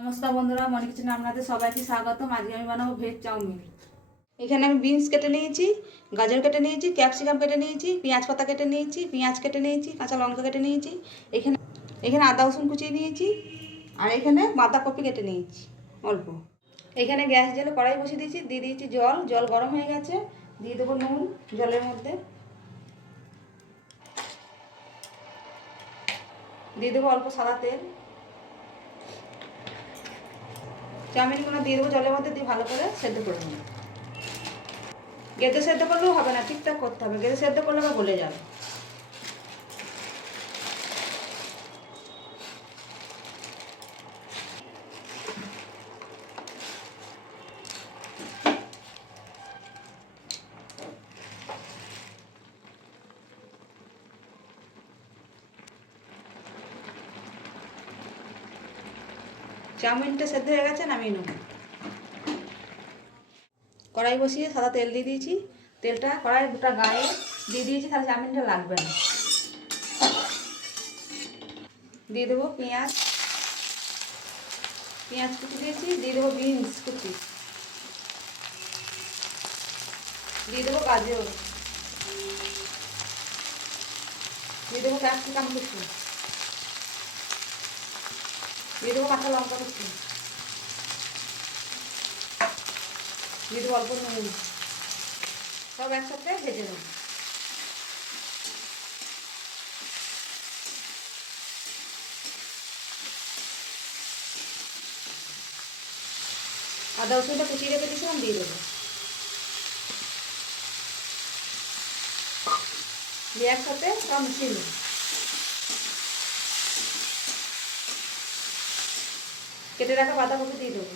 নমস্কার বন্ধুরা, মনি কিচেনে আপনাদের সবাইকে স্বাগতম। আজকে আমি বানাবো ভেজ চাউমিন। এখানে আমি বিনস কেটে নিয়েছি, গাজর কেটে নিয়েছি, ক্যাপসিকাম কেটে নিয়েছি, পেঁয়াজ পাতা কেটে নিয়েছি, পেঁয়াজ কেটে নিয়েছি, কাঁচা লঙ্কা কেটে নিয়েছি, এখানে এখানে আদা রসুন কুচিয়ে নিয়েছি, আর এখানে বাঁধাকপি কেটে নিয়েছি অল্প। এখানে গ্যাস জেলে কড়াই বসিয়ে দিয়েছি, দিয়ে দিয়েছি জল। জল গরম হয়ে গেছে, দিয়ে দেবো নুন জলের মধ্যে, দিয়ে দেবো অল্প সাদা তেল। চাউমিনগুলো দিয়ে দেবো জলের মধ্যে, দিয়ে ভালো করে সেদ্ধ করে নেব। গেঁদে সেদ্ধ করলেও হবে না, ঠিকঠাক করতে হবে, গেঁদে সেদ্ধ করলে আবার গলে যাবে। চাউমিনটা সেদ্ধ হয়ে গেছে, নামিয়ে নেব। কড়াই বসিয়ে সাদা তেল দিয়ে দিয়েছি, তেলটা কড়াই গোটা গায়ে দিয়ে দিয়েছি, তাহলে চাউমিনটা লাগবে না। দিয়ে দেবো পেঁয়াজ, পেঁয়াজ কুচি দিয়েছি, দিয়ে দেবো বিনস কুচি, দিয়ে দেবো গাজর, দিয়ে দেবো ক্যাপসিকাম কুচি, দিয়ে দেবো কাঁচা লঙ্কা কুচি, দিয়ে দেবো অল্প নুন। সব একসাথে ভেজে নেব। আদা রসুনটা কুচিয়ে রেখে দিয়েছিলাম, দিয়ে দেবো, দিয়ে একসাথে সব মিশিয়ে নেব। কেটে রাখা বাঁধাকপি দিয়ে দেবো,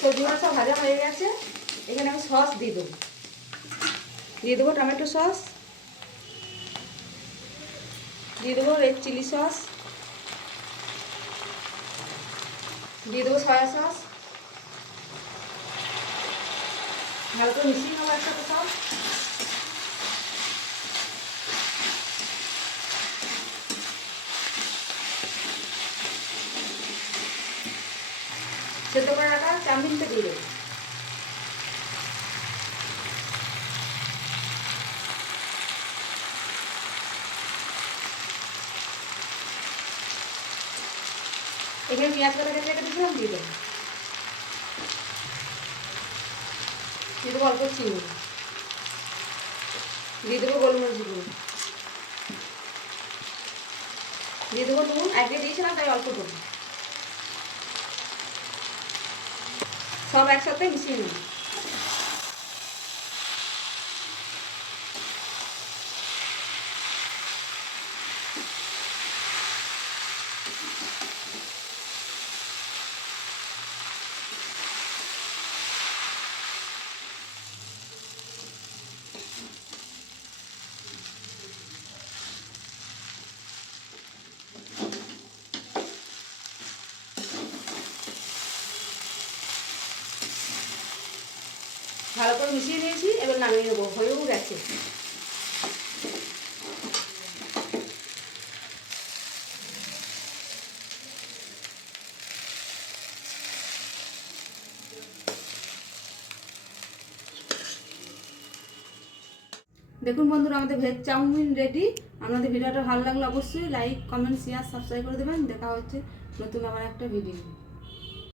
সবজিগুলো সব ভাজা হয়ে গেছে। এখানে আমি সস দিয়ে দেবো, দিয়ে দেবো টমেটো সস, দিয়ে দেবো রেড চিলি সস, দিয়ে দেবো সয়া সস। ভালো করে মিশিয়ে নেবো একসাথে সব। সেদ্ধ করে রাখা চাউমিনটা দিয়ে দেবো, এখানে পেঁয়াজ কাটা কেটে রেখে দিয়েছিলাম, দিয়ে দেবো, দিয়ে দেবো অল্প চিনি, দিয়ে দেবো গোলমরিচ গুঁড়ো, দিয়ে দেবো নুন। আগে দিয়েছিলাম তাই অল্প দেবো। সব একসাথে মিশিয়ে নিই। ভালো করে মিশিয়ে নিয়েছি, এবার নামিয়ে নেবো, হয়েও গেছে। দেখুন বন্ধুরা, আমাদের ভেজ চাউমিন রেডি। আপনাদের ভিডিওটা ভালো লাগলে অবশ্যই লাইক, কমেন্ট, শেয়ার, সাবস্ক্রাইব করে দেবেন। দেখা হচ্ছে নতুন আবার একটা ভিডিও।